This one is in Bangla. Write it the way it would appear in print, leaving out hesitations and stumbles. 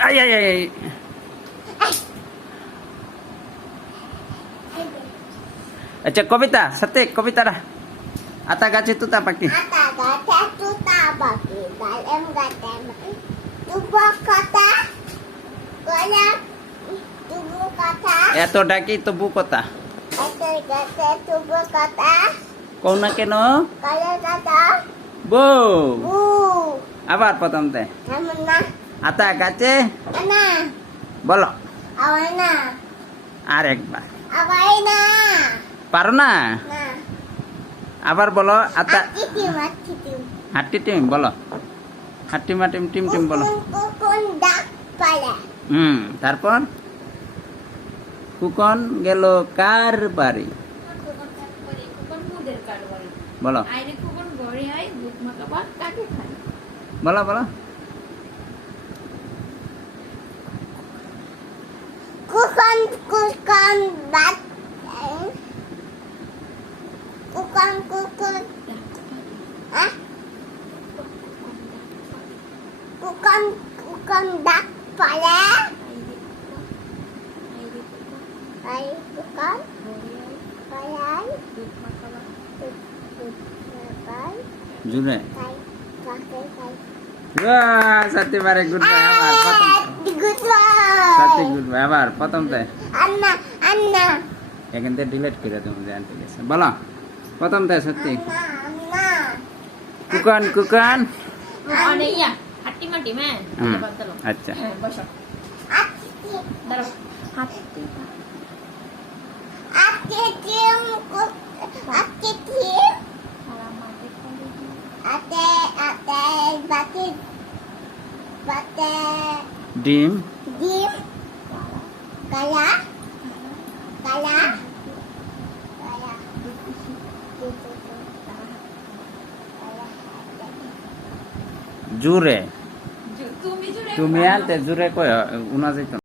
Ay ay ay. Acha kobita, sate kobita dah. Ata gaci tuta paki. Ata gaci tuta paki. Dalam gatem. Tubuh kota. Kala. Tubuh kota. Eto daki tubuh kota. Eto gaci tubuh kota. Kau nak keno? Kalau kata. Bu. Bu. Abar potom teh. Namanya. Ata gaci. Ana. Bolo. Awana. Arek ba. Awaina. Parna. Nah. আবার বলো আতা হাটি টিম বলো হাটি মাটিম টিম টিম বলো তারপর কুকন গেল কার বাড়ি বলো বলো বলো কুকন কুকন Baat Kukan kukan, ah? Kukan dak pala. Ay kukan, pala. জুড়ে Kay, kay. wah sati bare good boy আবার প্রথম Good boy. sati good boy আবার প্রথম তে Anna. এখান থেকে ডিলিট করে তুমি জানতে গেছে বলো প্রথম তে সত্যি Anna. কুকন কুকন মানে ইয়া হাট্টি মাটি মে আচ্ছা বসো Ati. দাঁড়াও হাট্টি Ati tim. Ati tim. Ate bate ডিম dim kala জুড়ে তুমি জুড়ে তুমি আনতে জুড়ে কয় উনা যাইতো